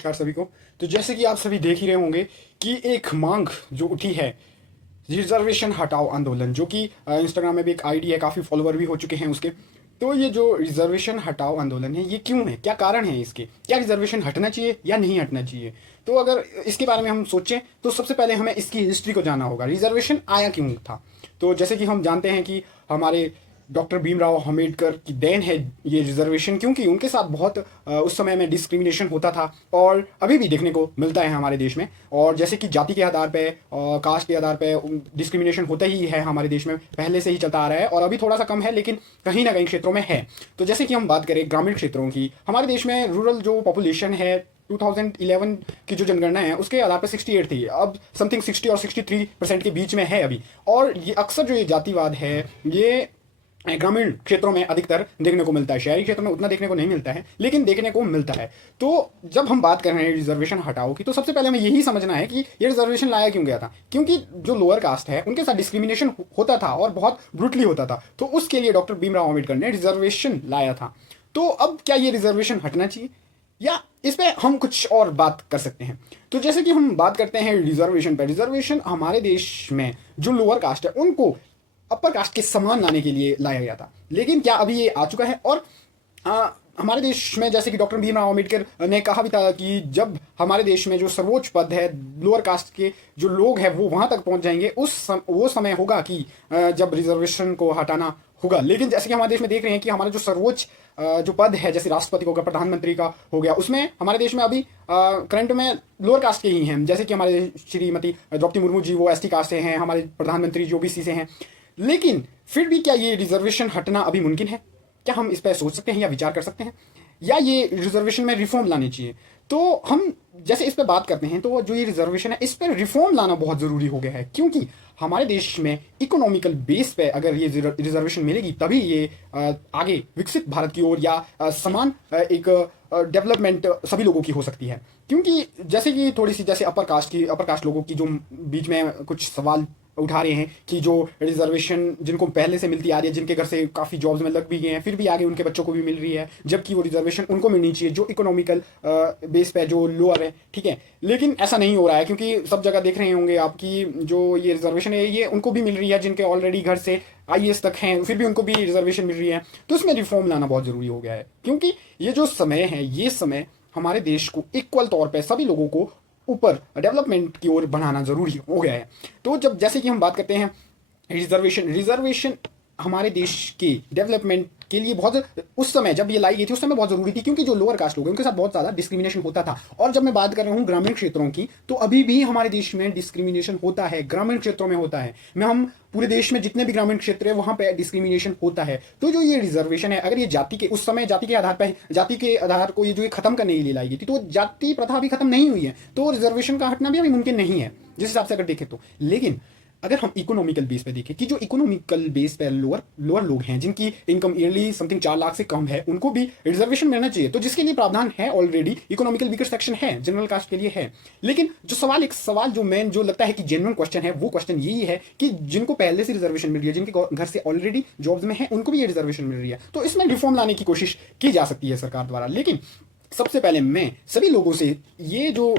नमस्कार सभी को। तो जैसे कि आप सभी देख ही रहे होंगे कि एक मांग जो उठी है, रिजर्वेशन हटाओ आंदोलन, जो कि इंस्टाग्राम में भी एक आईडी है, काफ़ी फॉलोवर भी हो चुके हैं उसके। तो ये जो रिजर्वेशन हटाओ आंदोलन है, ये क्यों है, क्या कारण है इसके, क्या रिजर्वेशन हटना चाहिए या नहीं हटना चाहिए। तो अगर इसके बारे में हम सोचें तो सबसे पहले हमें इसकी हिस्ट्री को जानना होगा, रिजर्वेशन आया क्यों था। तो जैसे कि हम जानते हैं कि हमारे डॉक्टर भीमराव अंबेडकर की देन है ये रिजर्वेशन, क्योंकि उनके साथ बहुत उस समय में डिस्क्रिमिनेशन होता था और अभी भी देखने को मिलता है हमारे देश में। और जैसे कि जाति के आधार पे और कास्ट के आधार पे डिस्क्रिमिनेशन होता ही है हमारे देश में, पहले से ही चलता आ रहा है और अभी थोड़ा सा कम है, लेकिन कहीं ना कहीं क्षेत्रों में है। तो जैसे कि हम बात करें ग्रामीण क्षेत्रों की, हमारे देश में रूरल जो पॉपुलेशन है 2011 की जो जनगणना है उसके आधार पर 68 थी, अब समथिंग 60 और 63% के बीच में है अभी। और ये अक्सर जो ये जातिवाद है ये ग्रामीण क्षेत्रों में अधिकतर देखने को मिलता है, शहरी क्षेत्रों में उतना देखने को नहीं मिलता है, लेकिन देखने को मिलता है। तो जब हम बात कर रहे हैं रिजर्वेशन हटाओ की, तो सबसे पहले हमें यही समझना है कि ये रिजर्वेशन लाया क्यों गया था। क्योंकि जो लोअर कास्ट है उनके साथ डिस्क्रिमिनेशन होता था और बहुत ब्रूटली होता था, तो उसके लिए डॉक्टर भीमराव अम्बेडकर ने रिजर्वेशन लाया था। तो अब क्या ये रिजर्वेशन हटना चाहिए या इस पे हम कुछ और बात कर सकते हैं। तो जैसे कि हम बात करते हैं रिजर्वेशन पर, रिजर्वेशन हमारे देश में जो लोअर कास्ट है उनको अपर कास्ट के समान लाने के लिए लाया गया था, लेकिन क्या अभी ये आ चुका है। और हमारे देश में जैसे कि डॉक्टर भीमराव अम्बेडकर ने कहा भी था कि जब हमारे देश में जो सर्वोच्च पद है लोअर कास्ट के जो लोग हैं वो वहां तक पहुंच जाएंगे, वो समय होगा कि जब रिजर्वेशन को हटाना होगा। लेकिन जैसे कि हमारे देश में देख रहे हैं कि हमारा जो सर्वोच्च जो पद है, जैसे राष्ट्रपति का होगा, प्रधानमंत्री का हो गया, उसमें हमारे देश में अभी करंट में लोअर कास्ट के ही हैं। जैसे कि हमारे श्रीमती द्रौपदी मुर्मू जी वो एसटी कास्ट से हैं, हमारे प्रधानमंत्री जो ओबीसी से हैं। लेकिन फिर भी क्या ये रिजर्वेशन हटना अभी मुमकिन है? क्या हम इस पर सोच सकते हैं या विचार कर सकते हैं, या ये रिजर्वेशन में रिफॉर्म लाने चाहिए? तो हम जैसे इस पर बात करते हैं तो जो ये रिजर्वेशन है इस पर रिफॉर्म लाना बहुत ज़रूरी हो गया है, क्योंकि हमारे देश में इकोनॉमिकल बेस पे अगर ये रिजर्वेशन मिलेगी तभी ये आगे विकसित भारत की ओर या समान एक डेवलपमेंट सभी लोगों की हो सकती है। क्योंकि जैसे कि थोड़ी सी जैसे अपर कास्ट लोगों की जो बीच में कुछ सवाल उठा रहे हैं कि जो रिजर्वेशन जिनको पहले से मिलती आ रही है, जिनके घर से काफ़ी जॉब्स में लग भी गए हैं, फिर भी आगे उनके बच्चों को भी मिल रही है, जबकि वो रिजर्वेशन उनको मिलनी चाहिए जो इकोनॉमिकल बेस पे जो लोअर है, ठीक है। लेकिन ऐसा नहीं हो रहा है, क्योंकि सब जगह देख रहे होंगे आपकी जो ये रिजर्वेशन है ये उनको भी मिल रही है जिनके ऑलरेडी घर से आईएएस तक हैं, फिर भी उनको भी रिजर्वेशन मिल रही है। तो इसमें रिफॉर्म लाना बहुत ज़रूरी हो गया है, क्योंकि ये जो समय है ये समय हमारे देश को इक्वल तौर पर सभी लोगों को ऊपर डेवलपमेंट की ओर बढ़ाना जरूरी हो गया है। तो जब जैसे कि हम बात करते हैं रिजर्वेशन हमारे देश के डेवलपमेंट के लिए बहुत, उस समय जब ये लाई गई थी उस समय बहुत जरूरी थी, क्योंकि जो लोअर कास्ट लोग हैं उनके साथ बहुत ज़्यादा डिस्क्रिमिनेशन होता था। और जब मैं बात कर रहा हूँ ग्रामीण क्षेत्रों की, तो अभी भी हमारे देश में डिस्क्रिमिनेशन होता है, ग्रामीण क्षेत्रों में होता है। मैं हम पूरे देश में जितने भी ग्रामीण क्षेत्र है वहां पे डिस्क्रिमिनेशन होता है। तो जो ये रिजर्वेशन है, अगर ये जाति के उस समय जाति के आधार को ये जो ये खत्म करने के लिए लाई गई थी, तो जाति प्रथा अभी खत्म नहीं हुई है, तो रिजर्वेशन का हटना भी अभी मुमकिन नहीं है जिस हिसाब से अगर देखें तो। लेकिन अगर हम इकोनॉमिकल बेस पे देखें कि जो इकोनॉमिकल बेस पे लोअर लोग हैं जिनकी इनकम ईयरली समथिंग 4 लाख से कम है, उनको भी रिजर्वेशन मिलना चाहिए। तो जिसके लिए प्रावधान है ऑलरेडी, इकोनॉमिकल वीकर सेक्शन है, जनरल कास्ट के लिए है। लेकिन जो एक सवाल जो मेन जो लगता है कि जेन्युइन क्वेश्चन है, वो क्वेश्चन यही है कि जिनको पहले से रिजर्वेशन मिल रही है, जिनके घर से ऑलरेडी जॉब्स में है, उनको भी ये रिजर्वेशन मिल रही है। तो इसमें रिफॉर्म लाने की कोशिश की जा सकती है सरकार द्वारा। लेकिन सबसे पहले मैं सभी लोगों से, ये जो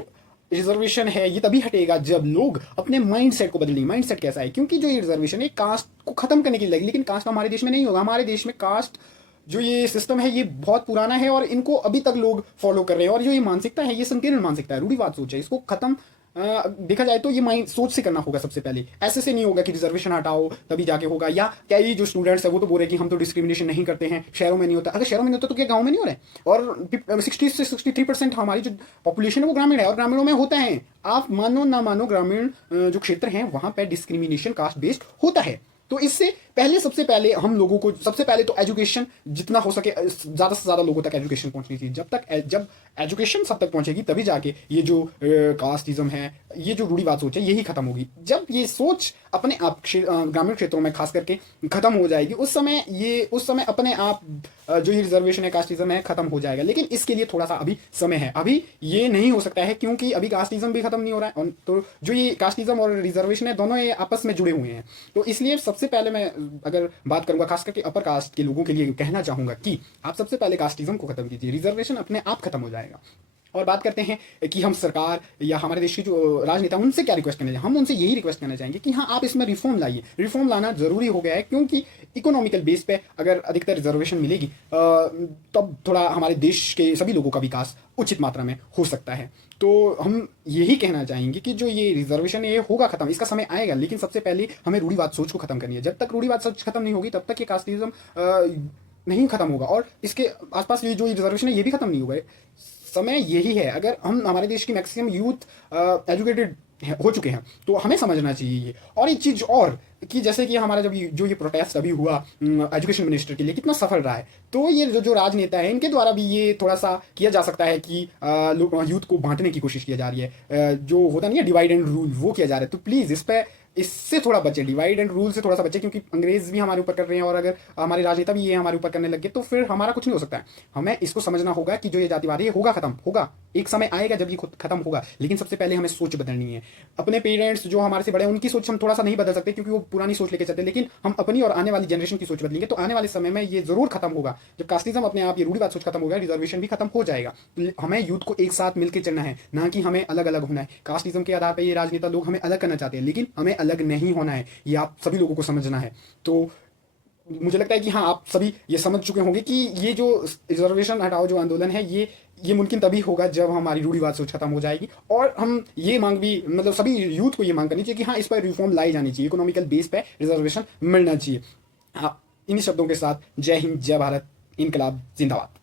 रिजर्वेशन है ये तभी हटेगा जब लोग अपने माइंडसेट को बदलेंगे। माइंडसेट कैसा है, क्योंकि जो ये रिजर्वेशन है कास्ट को खत्म करने के लिए लगी, लेकिन कास्ट हमारे देश में नहीं होगा। हमारे देश में कास्ट जो ये सिस्टम है ये बहुत पुराना है और इनको अभी तक लोग फॉलो कर रहे हैं। और जो ये मानसिकता है ये संकीर्ण मानसिकता है, रूढ़िवाद सोच है। इसको खत्म देखा जाए तो ये माइंड सोच से करना होगा सबसे पहले। ऐसे से नहीं होगा कि रिजर्वेशन हटाओ तभी जाके होगा, या क्या ये जो स्टूडेंट्स है वो तो बोल रहे कि हम तो डिस्क्रिमिनेशन नहीं करते हैं, शहरों में नहीं होता। अगर शहरों में नहीं होता तो क्या गाँव में नहीं हो रहा है? और 60 से 63% हमारी जो पॉपुलेशन है वो ग्रामीण है, और ग्रामीणों में होता है, आप मानो ना मानो, ग्रामीण जो क्षेत्र हैं वहां पर डिस्क्रिमिनेशन कास्ट बेस्ड होता है। तो इससे पहले सबसे पहले हम लोगों को सबसे पहले तो एजुकेशन जितना हो सके ज़्यादा से ज़्यादा लोगों तक एजुकेशन पहुंचनी चाहिए। जब एजुकेशन सब तक पहुंचेगी तभी जाके ये जो कास्टिज्म है, ये जो रूढ़िवाद सोच है, यही खत्म होगी। जब ये सोच अपने आप ग्रामीण क्षेत्रों में खास करके खत्म हो जाएगी, उस समय अपने आप जो ये रिजर्वेशन है, कास्टिज्म है, खत्म हो जाएगा। लेकिन इसके लिए थोड़ा सा अभी समय है, अभी ये नहीं हो सकता है, क्योंकि अभी कास्टिज्म भी खत्म नहीं हो रहा है। तो जो ये कास्टिज्म और रिजर्वेशन है दोनों ये आपस में जुड़े हुए हैं। तो इसलिए सबसे पहले मैं अगर बात करूंगा खास करके अपर कास्ट के लोगों के लिए कहना चाहूंगा कि आप सबसे पहले कास्टिज्म को खत्म कीजिए, रिजर्वेशन अपने आप खत्म हो जाएगा। और बात करते हैं कि हम सरकार या हमारे देश के जो राजनेता उनसे क्या रिक्वेस्ट करना चाहिए, हम उनसे यही रिक्वेस्ट करना चाहेंगे कि हाँ, आप इसमें रिफॉर्म लाइए। रिफॉर्म लाना ज़रूरी हो गया है, क्योंकि इकोनॉमिकल बेस पे अगर अधिकतर रिजर्वेशन मिलेगी तब थोड़ा हमारे देश के सभी लोगों का विकास उचित मात्रा में हो सकता है। तो हम यही कहना चाहेंगे कि जो ये रिजर्वेशन ये होगा खत्म, इसका समय आएगा, लेकिन सबसे पहले हमें रूढ़िवाद सोच को खत्म करनी है। जब तक रूढ़िवाद सोच खत्म नहीं होगी तब तक ये कास्टिज्म नहीं खत्म होगा, और इसके आसपास ये जो रिजर्वेशन है ये भी खत्म नहीं होगा। समय यही है, अगर हम हमारे देश की मैक्सिमम यूथ एजुकेटेड हो चुके हैं तो हमें समझना चाहिए ये। और एक चीज़ और कि जैसे कि हमारा जब जो ये प्रोटेस्ट अभी हुआ एजुकेशन मिनिस्टर के लिए, कितना सफल रहा है। तो ये जो राजनेता है इनके द्वारा भी ये थोड़ा सा किया जा सकता है कि यूथ को बांटने की कोशिश की जा रही है, जो होता नहीं है डिवाइड एंड रूल, वो किया जा रहा है। तो प्लीज़ इससे थोड़ा बचे, डिवाइड एंड रूल से थोड़ा सा बचे, क्योंकि अंग्रेज भी हमारे ऊपर कर रहे हैं, और अगर हमारे राजनेता भी ये हमारे ऊपर करने लगे तो फिर हमारा कुछ नहीं हो सकता है। हमें इसको समझना होगा कि जो ये जातिवाद है ये होगा खत्म, होगा एक समय आएगा जब ये खुद खत्म होगा, लेकिन सबसे पहले हमें सोच बदलनी है। अपने पेरेंट्स जो हमारे से बड़े हैं उनकी सोच हम थोड़ा सा नहीं बदल सकते, क्योंकि वो पुरानी सोच लेके चलते, लेकिन हम अपनी और आने वाली जनरेशन की सोच बदलेंगे तो आने वाले समय में ये जरूर खत्म होगा। जब कास्टिज्म अपने आप, ये रूढ़िवाद सोच खत्म होगा, रिजर्वेशन भी खत्म हो जाएगा। हमें यूथ को एक साथ मिलकर चलना है, ना कि हमें अलग अलग होना है। कास्टिज्म के आधार पर ये राजनेता लोग हमें अलग करना चाहते हैं, लेकिन हमें अलग नहीं होना है, ये आप सभी लोगों को समझना है। तो मुझे लगता है कि हाँ, आप सभी ये समझ चुके होंगे कि ये जो रिजर्वेशन हटाओ जो आंदोलन है ये मुमकिन तभी होगा जब हमारी रूढ़िवाद सोच खत्म हो जाएगी। और हम ये मांग भी, मतलब सभी यूथ को ये मांग करनी चाहिए कि हाँ, इस पर रिफॉर्म लाई जानी चाहिए, इकोनॉमिकल बेस पे रिजर्वेशन मिलना चाहिए। हाँ, इन्हीं शब्दों के साथ जय हिंद, जय भारत, इनकलाब जिंदाबाद।